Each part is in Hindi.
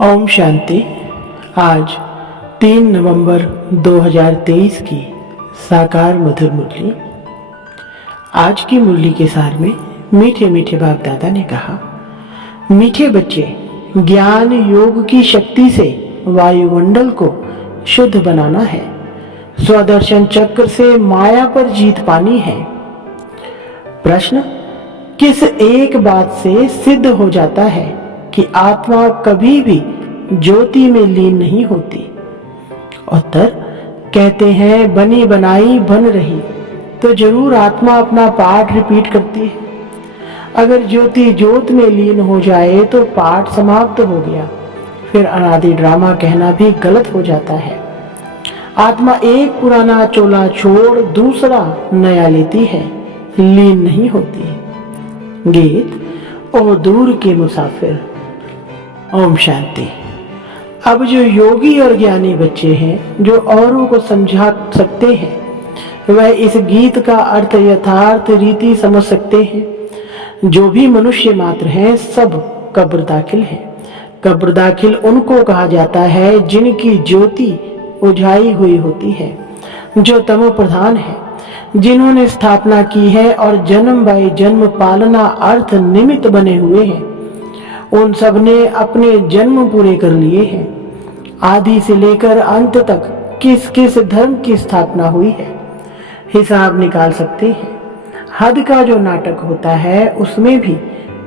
ओम शांति। आज 3 नवंबर 2023 की साकार मधुर मुरली। आज की मुरली के सार में मीठे मीठे बाप दादा ने कहा, मीठे बच्चे, ज्ञान योग की शक्ति से वायुमंडल को शुद्ध बनाना है। स्वदर्शन चक्र से माया पर जीत पानी है। प्रश्न, किस एक बात से सिद्ध हो जाता है कि आत्मा कभी भी ज्योति में लीन नहीं होती? उत्तर, कहते हैं बनी बनाई बन रही, तो जरूर आत्मा अपना पाठ रिपीट करती है। अगर ज्योति ज्योत में लीन हो जाए तो पाठ समाप्त हो गया, फिर अनादि ड्रामा कहना भी गलत हो जाता है। आत्मा एक पुराना चोला छोड़ दूसरा नया लेती है, लीन नहीं होती। गीत, ओ दूर के मुसाफिर। ओम शांति। अब जो योगी और ज्ञानी बच्चे हैं, जो औरों को समझा सकते हैं, वह इस गीत का अर्थ यथार्थ रीति समझ सकते हैं। जो भी मनुष्य मात्र हैं, सब कब्र दाखिल हैं। कब्र दाखिल उनको कहा जाता है जिनकी ज्योति उजाई हुई होती है, जो तमो प्रधान है, जिन्होंने स्थापना की है और जन्म बाई जन्म पालना अर्थ निमित्त बने हुए हैं। उन सब ने अपने जन्म पूरे कर लिए हैं। आदि से लेकर अंत तक किस किस धर्म की स्थापना हुई है, हिसाब निकाल सकते हैं। हद का जो नाटक होता है, उसमें भी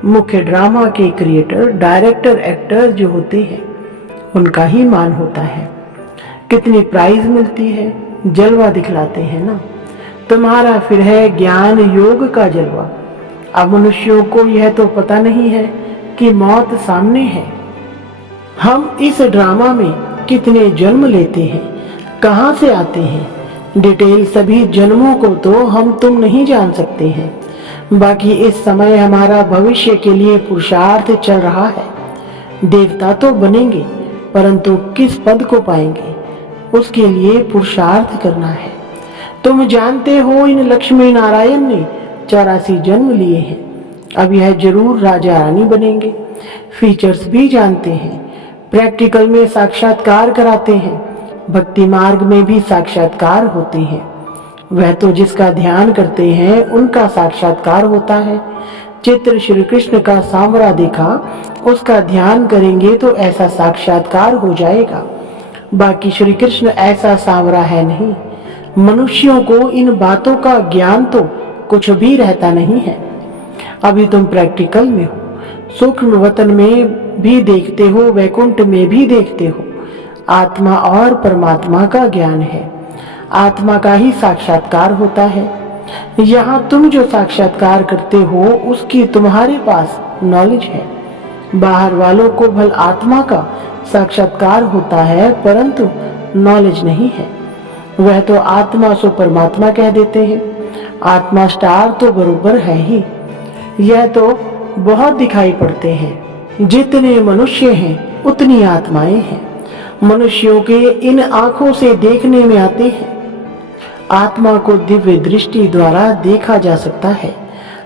मुख्य ड्रामा के क्रिएटर, डायरेक्टर, एक्टर जो होते हैं, उनका ही मान होता है। कितनी प्राइज मिलती है, जलवा दिखलाते हैं ना। तुम्हारा फिर है ज्ञान योग का जलवा। अब मनुष्यों को यह तो पता नहीं है कि मौत सामने है। हम इस ड्रामा में कितने जन्म लेते हैं, कहां से आते हैं, डिटेल सभी जन्मों को तो हम तुम नहीं जान सकते हैं। बाकी इस समय हमारा भविष्य के लिए पुरुषार्थ चल रहा है। देवता तो बनेंगे, परंतु किस पद को पाएंगे, उसके लिए पुरुषार्थ करना है। तुम जानते हो इन लक्ष्मी नारायण ने 84 जन्म लिए हैं। अब यह जरूर राजा रानी बनेंगे। फीचर्स भी जानते हैं, प्रैक्टिकल में साक्षात्कार कराते हैं, भक्ति मार्ग में भी साक्षात्कार होते हैं। वह तो जिसका ध्यान करते हैं उनका साक्षात्कार होता है। चित्र श्री कृष्ण का सांवरा देखा, उसका ध्यान करेंगे तो ऐसा साक्षात्कार हो जाएगा। बाकी श्री कृष्ण ऐसा सांवरा है नहीं। मनुष्यों को इन बातों का ज्ञान तो कुछ भी रहता नहीं है। अभी तुम प्रैक्टिकल में हो, सूक्ष्म वतन में भी देखते हो, वैकुंठ में भी देखते हो। आत्मा और परमात्मा का ज्ञान है, आत्मा का ही साक्षात्कार होता है। यहाँ तुम जो साक्षात्कार करते हो उसकी तुम्हारे पास नॉलेज है। बाहर वालों को भल आत्मा का साक्षात्कार होता है, परंतु नॉलेज नहीं है। वह तो आत्मा सो परमात्मा कह देते हैं। आत्मा स्टार तो बरोबर है ही। यह तो बहुत दिखाई पड़ते हैं। जितने मनुष्य हैं उतनी आत्माएं हैं। मनुष्यों के इन आंखों से देखने में आते हैं। आत्मा को दिव्य दृष्टि द्वारा देखा जा सकता है।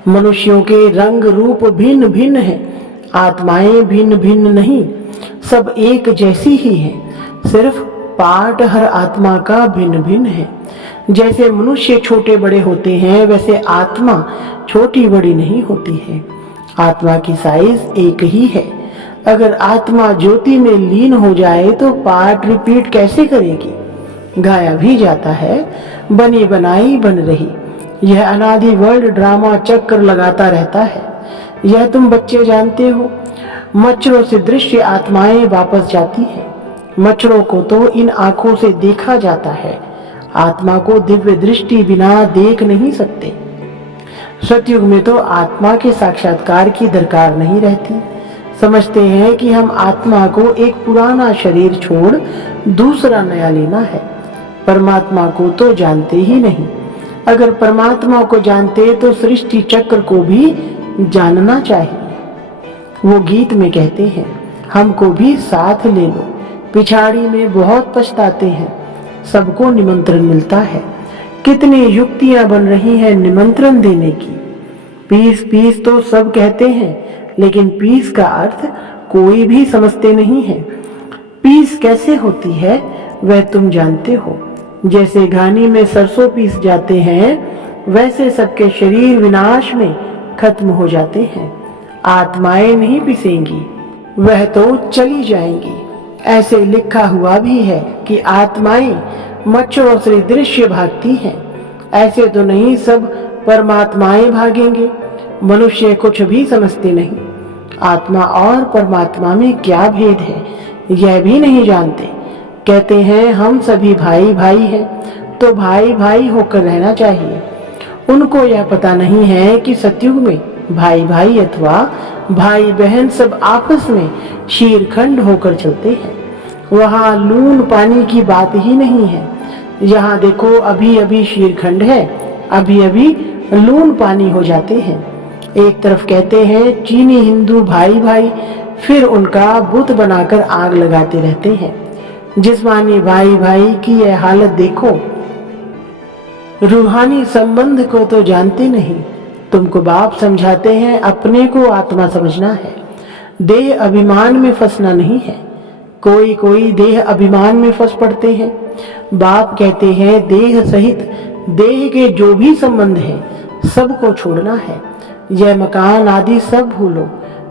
मनुष्यों के रंग रूप भिन्न भिन्न हैं, आत्माएं भिन्न भिन्न नहीं, सब एक जैसी ही हैं। सिर्फ पार्ट हर आत्मा का भिन्न भिन्न है। जैसे मनुष्य छोटे बड़े होते हैं, वैसे आत्मा छोटी बड़ी नहीं होती है। आत्मा की साइज एक ही है। अगर आत्मा ज्योति में लीन हो जाए तो पार्ट रिपीट कैसे करेगी? गाया भी जाता है, बनी बनाई बन रही। यह अनादि वर्ल्ड ड्रामा चक्कर लगाता रहता है। यह तुम बच्चे जानते हो। मच्छरों से दृश्य आत्माएं वापस जाती हैं। मच्छरों को तो इन आंखों से देखा जाता है, आत्मा को दिव्य दृष्टि बिना देख नहीं सकते। सतयुग में तो आत्मा के साक्षात्कार की दरकार नहीं रहती। समझते हैं कि हम आत्मा को एक पुराना शरीर छोड़ दूसरा नया लेना है। परमात्मा को तो जानते ही नहीं। अगर परमात्मा को जानते तो सृष्टि चक्र को भी जानना चाहिए। वो गीत में कहते हैं, हमको भी साथ ले लो। पिछाड़ी में बहुत पछताते हैं। सबको निमंत्रण मिलता है। कितनी युक्तियां बन रही हैं निमंत्रण देने की। पीस पीस तो सब कहते हैं, लेकिन पीस का अर्थ कोई भी समझते नहीं है। पीस कैसे होती है वह तुम जानते हो। जैसे घानी में सरसों पीस जाते हैं, वैसे सबके शरीर विनाश में खत्म हो जाते हैं। आत्माएं नहीं पिसेंगी, वह तो चली जाएंगी। ऐसे लिखा हुआ भी है कि आत्माएं मच्छरों से दृश्य भागती हैं। ऐसे तो नहीं सब परमात्माएं भागेंगे। मनुष्य कुछ भी समझते नहीं। आत्मा और परमात्मा में क्या भेद है यह भी नहीं जानते। कहते हैं हम सभी भाई भाई हैं, तो भाई भाई होकर रहना चाहिए। उनको यह पता नहीं है कि सतयुग में भाई भाई अथवा भाई बहन सब आपस में शीरखंड होकर चलते हैं। वहाँ लून पानी की बात ही नहीं है। यहाँ देखो अभी अभी शीरखंड है, अभी अभी लून पानी हो जाते हैं। एक तरफ कहते हैं चीनी हिंदू भाई भाई, फिर उनका बुत बनाकर आग लगाते रहते हैं। जिस्मानी भाई भाई की यह हालत देखो। रूहानी संबंध को तो जानते नहीं। तुमको बाप समझाते हैं अपने को आत्मा समझना है, देह अभिमान में फंसना नहीं है। कोई कोई देह अभिमान में फंस पड़ते हैं। बाप कहते हैं देह सहित देह के जो भी संबंध है सबको छोड़ना है। यह मकान आदि सब भूलो।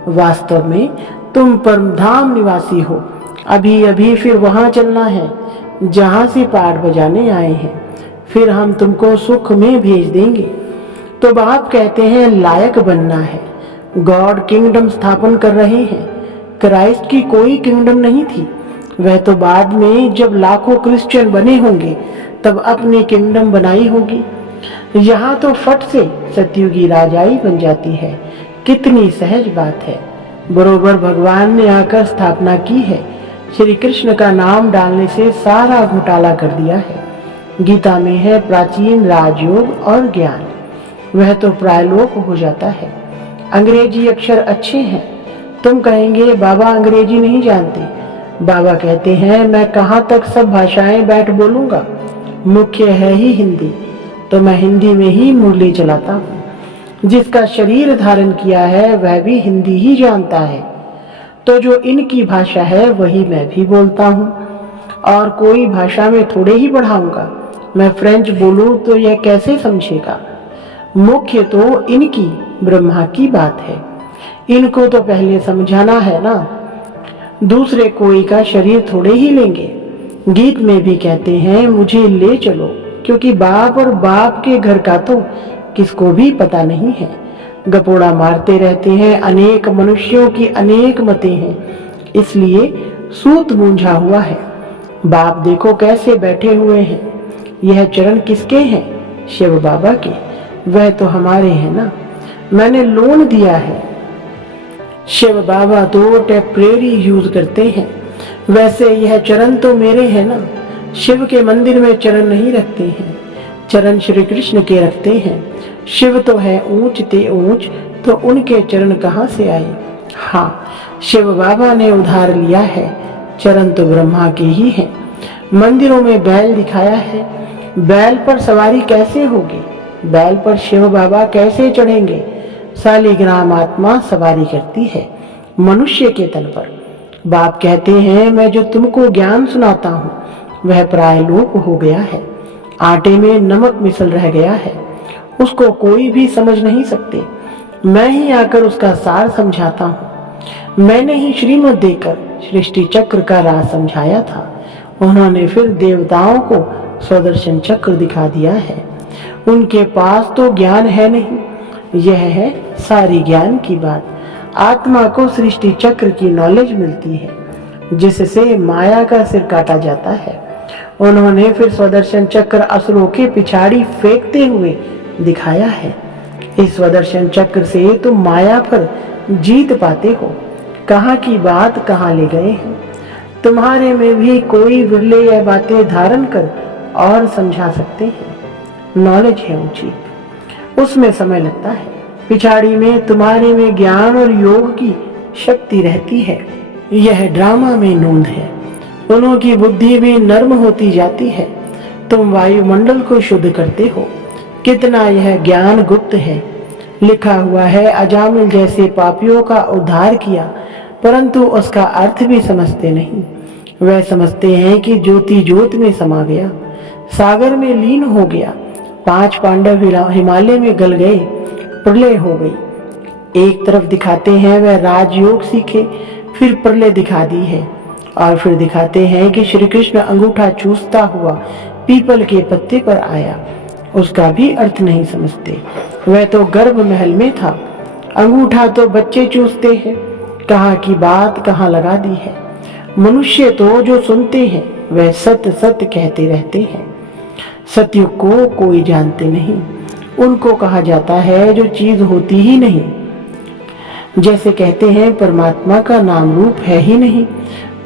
वास्तव में तुम परमधाम निवासी हो। अभी अभी फिर वहां चलना है जहां से पाठ बजाने आए हैं। फिर हम तुमको सुख में भेज देंगे। तो बाप कहते हैं लायक बनना है। गॉड किंगडम स्थापन कर रहे हैं। क्राइस्ट की कोई किंगडम नहीं थी। वह तो बाद में जब लाखों क्रिश्चियन बने होंगे तब अपनी किंगडम बनाई होगी। यहाँ तो फट से सतयुगी राजाई बन जाती है। कितनी सहज बात है। बरोबर भगवान ने आकर स्थापना की है। श्री कृष्ण का नाम डालने से सारा घोटाला कर दिया है। गीता में है प्राचीन राजयोग और ज्ञान, वह तो प्रायलोक हो जाता है। अंग्रेजी अक्षर अच्छे हैं। तुम कहेंगे बाबा अंग्रेजी नहीं जानते। बाबा कहते हैं मैं कहाँ तक सब भाषाएं बैठ बोलूंगा, मुख्य है ही हिंदी, तो मैं हिंदी में ही मुरली चलाता हूँ। जिसका शरीर धारण किया है वह भी हिंदी ही जानता है, तो जो इनकी भाषा है वही मैं भी बोलता हूँ। और कोई भाषा में थोड़े ही बढ़ाऊंगा। मैं फ्रेंच बोलूं तो यह कैसे समझेगा। मुख्य तो इनकी ब्रह्मा की बात है। इनको तो पहले समझाना है ना। दूसरे कोई का शरीर थोड़े ही लेंगे। गीत में भी कहते हैं मुझे ले चलो, क्योंकि बाप और बाप के घर का तो किसको भी पता नहीं है। गपोड़ा मारते रहते हैं। अनेक मनुष्यों की अनेक मतें हैं, इसलिए सूत मूंझा हुआ है। बाप देखो कैसे बैठे हुए हैं। यह चरण किसके हैं? शिव बाबा के। वह तो हमारे हैं ना। मैंने लोन दिया है। शिव बाबा तो टेम्परेरी यूज करते हैं, वैसे यह चरण तो मेरे हैं ना। शिव के मंदिर में चरण नहीं रखते हैं, चरण श्री कृष्ण के रखते हैं। शिव तो है ऊंच ते ऊंच, तो उनके चरण कहाँ से आए। हाँ, शिव बाबा ने उधार लिया है। चरण तो ब्रह्मा के ही हैं। मंदिरों में बैल दिखाया है। बैल पर सवारी कैसे होगी? बैल पर शिव बाबा कैसे चढ़ेंगे? शालिग्राम आत्मा सवारी करती है मनुष्य के तन पर। बाप कहते हैं मैं जो तुमको ज्ञान सुनाता हूँ वह प्रायलोक हो गया है। आटे में नमक मिसल रह गया है, उसको कोई भी समझ नहीं सकते। मैं ही आकर उसका सार समझाता हूँ। मैंने ही श्रीमत देकर सृष्टि चक्र का राज समझाया था। उन्होंने फिर देवताओं को स्वदर्शन चक्र दिखा दिया है। उनके पास तो ज्ञान है नहीं। यह है सारी ज्ञान की बात। आत्मा को सृष्टि चक्र की नॉलेज मिलती है, जिससे माया का सिर काटा जाता है। उन्होंने फिर स्वदर्शन चक्र असुरों के पिछाड़ी फेंकते हुए दिखाया है। इस स्वदर्शन चक्र से तुम माया पर जीत पाते हो। कहाँ की बात कहाँ ले गए हैं। तुम्हारे में भी कोई विरले यह बातें धारण कर और समझा सकते हैं। नॉलेज है ऊंची, उसमें समय लगता है। पिछाड़ी में तुम्हारे में ज्ञान और योग की शक्ति रहती है। यह ड्रामा में नोंद है। उन्हों की बुद्धि भी नर्म होती जाती है। तुम वायुमंडल को शुद्ध करते हो। कितना यह ज्ञान गुप्त है। लिखा हुआ है अजामिल जैसे पापियों का उद्धार किया। परंतु उसका अर्थ भी समझते नहीं। वह समझते हैं कि ज्योति ज्योत में समा गया, सागर में लीन हो गया, 5 पांडव हिमालय में गल गए, प्रलय हो गई। एक तरफ दिखाते हैं वह राजयोग सीखे, फिर प्रलय दिखा दी है, और फिर दिखाते हैं कि श्री कृष्ण अंगूठा चूसता हुआ पीपल के पत्ते पर आया। उसका भी अर्थ नहीं समझते। वह तो गर्भ महल में था, अंगूठा तो बच्चे चूसते हैं। कहाँ की बात कहाँ लगा दी है। मनुष्य तो जो सुनते हैं वह सत्य सत्य कहते रहते हैं। सत्युग को कोई जानते नहीं। उनको कहा जाता है जो चीज होती ही नहीं। जैसे कहते हैं परमात्मा का नाम रूप है ही नहीं,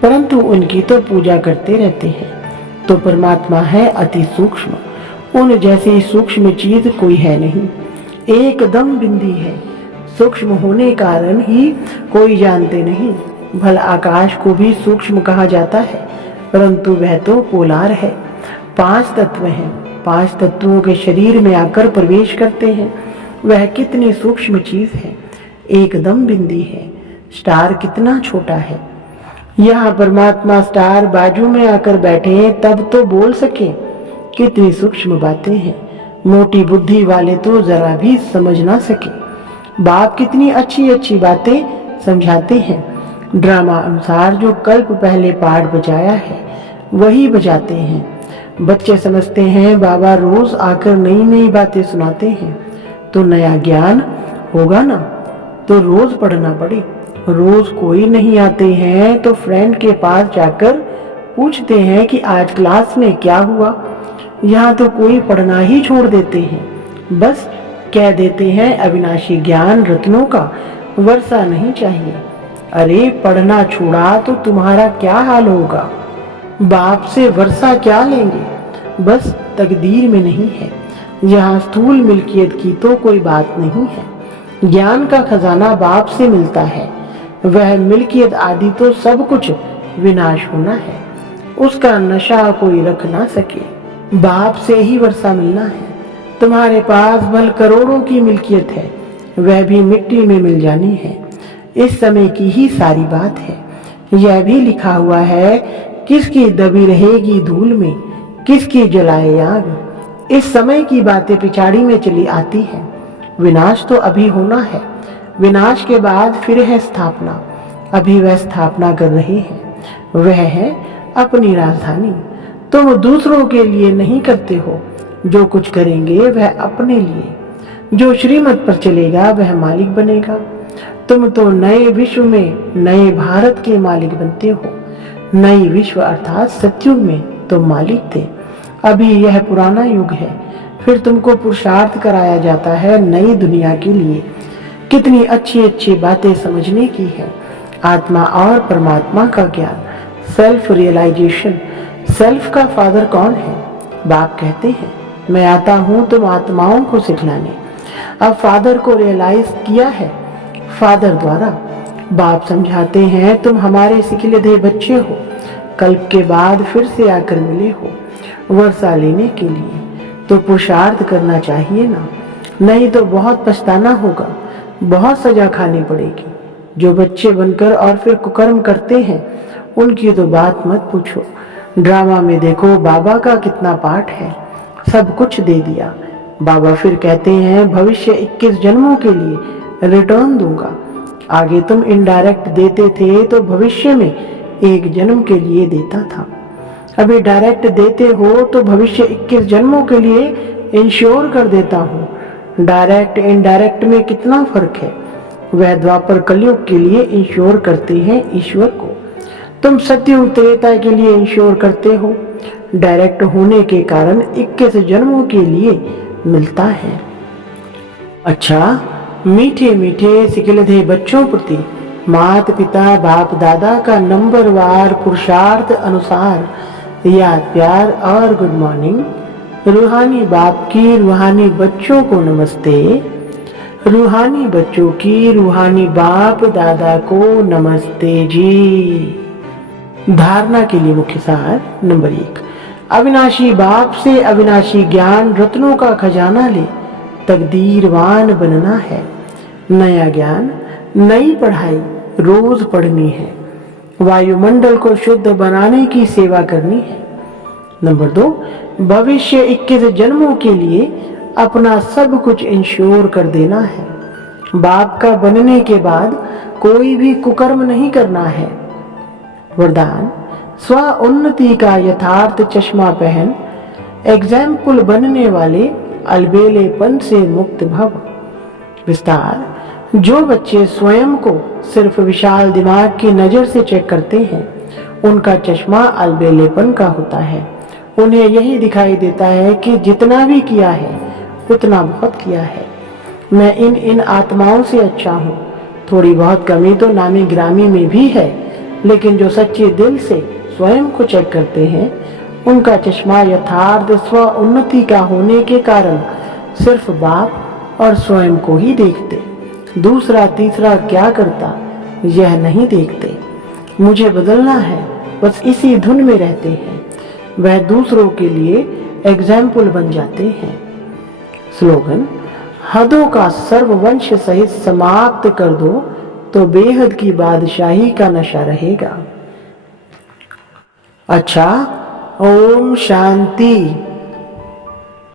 परंतु उनकी तो पूजा करते रहते हैं। तो परमात्मा है अति सूक्ष्म, उन जैसी सूक्ष्म चीज कोई है नहीं, एकदम बिंदी है। सूक्ष्म होने कारण ही कोई जानते नहीं। भला आकाश को भी सूक्ष्म कहा जाता है, परंतु वह तो पोलार है। 5 तत्व हैं, 5 तत्वों के शरीर में आकर प्रवेश करते हैं। वह कितनी सूक्ष्म चीज है, एकदम बिंदी है। स्टार कितना छोटा है। यहाँ परमात्मा स्टार बाजू में आकर बैठे तब तो बोल सके। कितनी सूक्ष्म बातें हैं, मोटी बुद्धि वाले तो जरा भी समझ ना सके। बाप कितनी अच्छी अच्छी बातें समझाते हैं। ड्रामा अनुसार जो कल्प पहले पाठ बजाया है वही बजाते हैं। बच्चे समझते हैं बाबा रोज आकर नई नई बातें सुनाते हैं, तो नया ज्ञान होगा ना, तो रोज पढ़ना पड़े। रोज कोई नहीं आते हैं तो फ्रेंड के पास जाकर पूछते हैं कि आज क्लास में क्या हुआ। यहाँ तो कोई पढ़ना ही छोड़ देते हैं, बस कह देते हैं अविनाशी ज्ञान रत्नों का वर्षा नहीं चाहिए। अरे पढ़ना छोड़ा तो तुम्हारा क्या हाल होगा। बाप से वर्षा क्या लेंगे, बस तकदीर में नहीं है। यहाँ स्थूल मिल्कियत की तो कोई बात नहीं है। ज्ञान का खजाना बाप से मिलता है। वह मिल्कियत आदि तो सब कुछ विनाश होना है, उसका नशा कोई रख ना सके। बाप से ही वर्षा मिलना है। तुम्हारे पास भल करोड़ों की मिल्कियत है, वह भी मिट्टी में मिल जानी है। इस समय की ही सारी बात है। यह भी लिखा हुआ है, किसकी दबी रहेगी धूल में, किसकी जलाए आग। इस समय की बातें पिछाड़ी में चली आती है। विनाश तो अभी होना है, विनाश के बाद फिर है स्थापना। अभी वह स्थापना कर रहे हैं, वह है अपनी राजधानी। तुम दूसरों के लिए नहीं करते हो, जो कुछ करेंगे वह अपने लिए। जो श्रीमत पर चलेगा वह मालिक बनेगा। तुम तो नए विश्व में नए भारत के मालिक बनते हो। नई विश्व अर्थात सतयुग में तुम मालिक थे, अभी यह पुराना युग है। फिर तुमको पुरुषार्थ कराया जाता है नई दुनिया के लिए। कितनी अच्छी अच्छी बातें समझने की है। आत्मा और परमात्मा का ज्ञान, सेल्फ रियलाइजेशन। सेल्फ का फादर कौन है? बाप कहते हैं मैं आता हूँ तुम आत्माओं को सिखलाने। अब फादर को रियलाइज किया है फादर द्वारा। बाप समझाते हैं तुम हमारे सिखिले बच्चे हो, कल्प के बाद फिर से आकर मिले हो वर्षा लेने के लिए। तो पुरुषार्थ करना चाहिए ना, नहीं तो बहुत पछताना होगा, बहुत सजा खानी पड़ेगी। जो बच्चे बनकर और फिर कुकर्म करते हैं उनकी तो बात मत पूछो। ड्रामा में देखो बाबा का कितना पाठ है, सब कुछ दे दिया। बाबा फिर कहते हैं भविष्य 21 जन्मों के लिए रिटर्न दूंगा। आगे तुम इनडायरेक्ट देते थे तो भविष्य में 1 जन्म के लिए देता था। अभी डायरेक्ट देते हो तो भविष्य 21 जन्मों के लिए इंश्योर कर देता हूँ। डायरेक्ट इनडायरेक्ट में कितना फर्क है। वह द्वापर कलयुग के लिए इंश्योर करते हैं ईश्वर को, तुम सत्युग त्रेता के लिए इंश्योर करते हो। डायरेक्ट होने के कारण 21 जन्मों के लिए मिलता है। अच्छा, मीठे मीठे सिखिलधे बच्चों प्रति माता पिता बाप दादा का नंबरवार पुरुषार्थ अनुसार याद प्यार और गुड मॉर्निंग। रूहानी बाप की रूहानी बच्चों को नमस्ते। रूहानी बच्चों की रूहानी बाप दादा को नमस्ते जी। धारणा के लिए मुख्य सार नंबर 1, अविनाशी बाप से अविनाशी ज्ञान रत्नों का खजाना ले तकदीरवान बनना है। नया ज्ञान, नई पढ़ाई, रोज पढ़नी है। वायुमंडल को शुद्ध बनाने की सेवा करनी है। नंबर 2, भविष्य 21 जन्मों के लिए अपना सब कुछ इंश्योर कर देना है। बाप का बनने के बाद कोई भी कुकर्म नहीं करना है। वरदान, स्व उन्नति का यथार्थ चश्मा पहन एग्जाम्पल बनने वाले अलबेलेपन से मुक्त भव। विस्तार, जो बच्चे स्वयं को सिर्फ विशाल दिमाग की नजर से चेक करते हैं, उनका चश्मा अलबेलेपन का होता है। उन्हें यही दिखाई देता है कि जितना भी किया है उतना बहुत किया है। मैं इन आत्माओं से अच्छा हूँ। थोड़ी बहुत कमी तो नामी ग्रामी में भी है, लेकिन जो सच्चे दिल से स्वयं को चेक करते हैं, उनका चश्मा यथार्थ स्व उन्नति का होने के कारण सिर्फ बाप और स्वयं को ही देखते। दूसरा तीसरा क्या करता यह नहीं देखते। मुझे बदलना है, बस इसी धुन में रहते हैं। वह दूसरों के लिए एग्जाम्पल बन जाते हैं। स्लोगन, हदों का सर्ववंश सहित समाप्त कर दो तो बेहद की बादशाही का नशा रहेगा। अच्छा, ओम शांति।